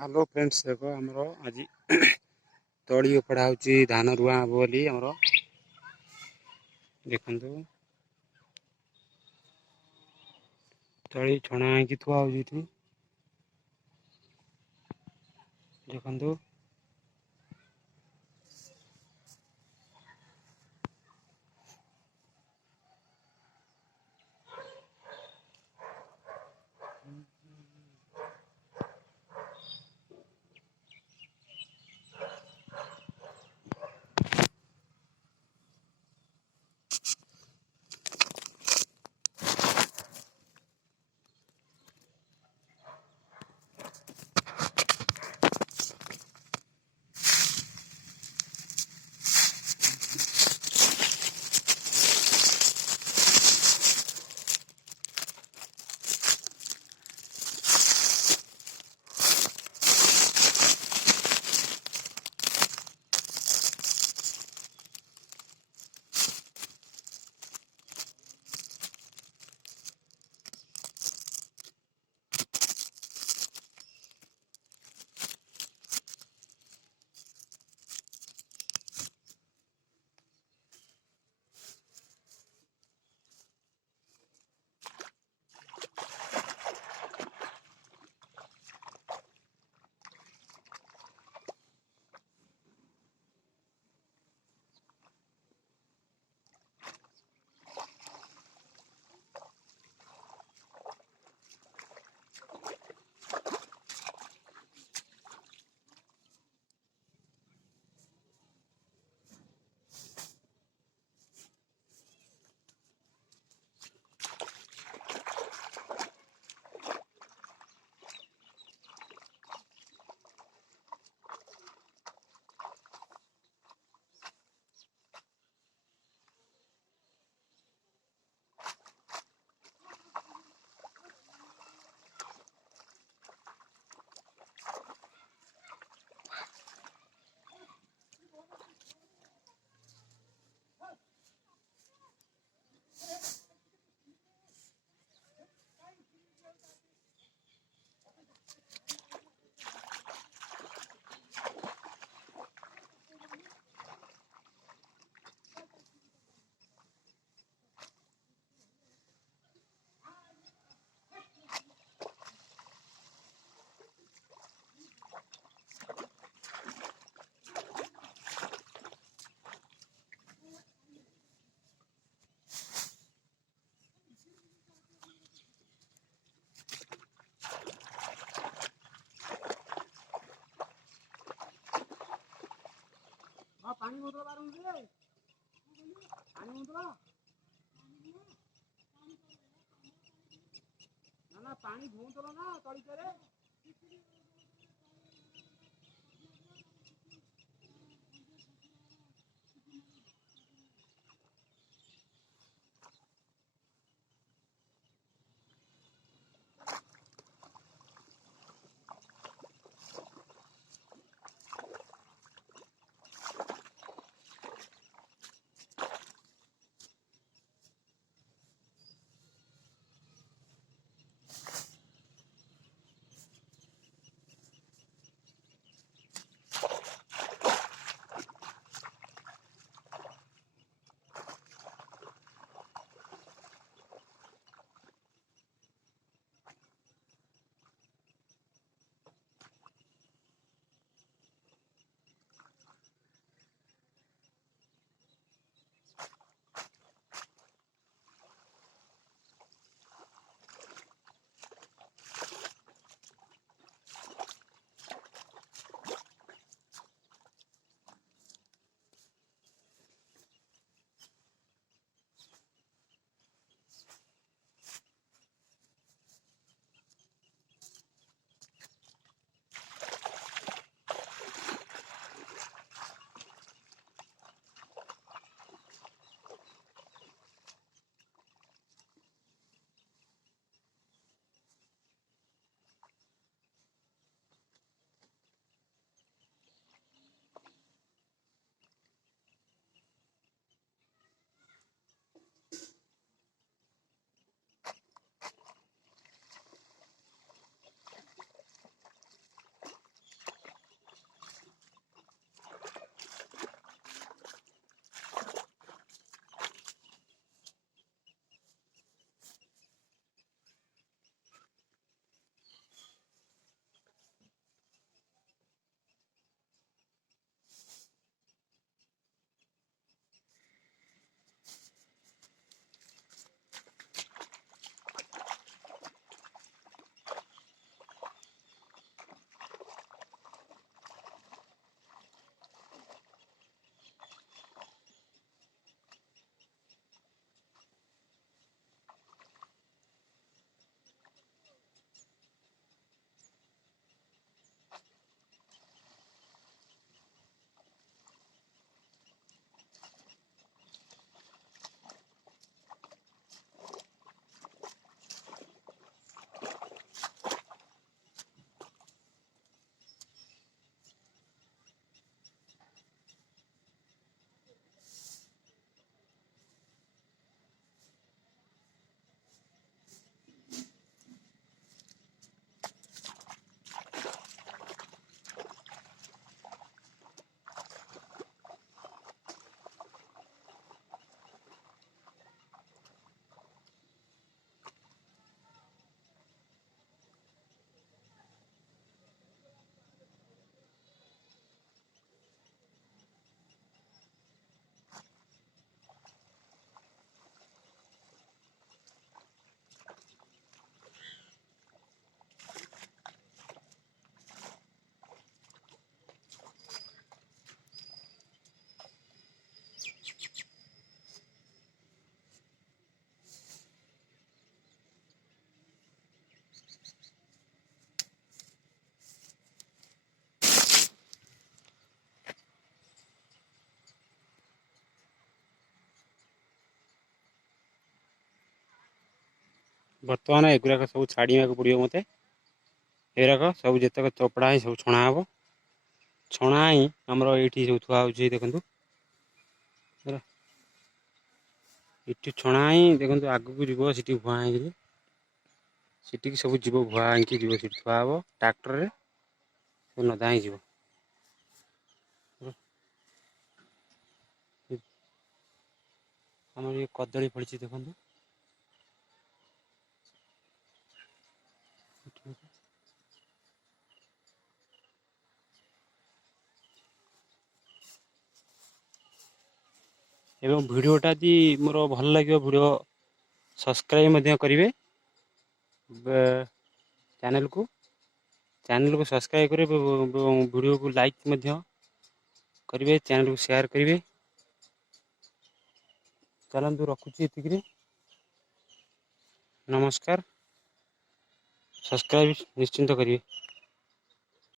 Hello friends देखो हमरो आज तली उपड़ा होची धान रुआ हबो बोली हमरो देखंतु तली छणा की थुआ होची थी देखंतु पानी बोतल बारू दे पानी बोतल ना ना पानी बोतल ना तळी करे बर्तमान एगुराक सब छाड़ा पड़ो मत एराक सब जितक चोपड़ा ही सब छणा हम छणा ही आमर ये सब थुआ हो देखु ये छणा ही देखो आग को जीव सी भुआ सीटी सब जीव भुआ जीव सी थुआ हम ट्रैक्टर नदा ही जीव आम ये कदली फड़ी देखो एवं वीडियोटा जी मोर भल लगे वीडियो सब्सक्राइब करेंगे चैनल को सब्सक्राइब करेंगे वीडियो को लाइक करेंगे चैनल को शेयर करेंगे चलतु रखुची इतनी नमस्कार सब्सक्राइब निश्चिंत करेंगे।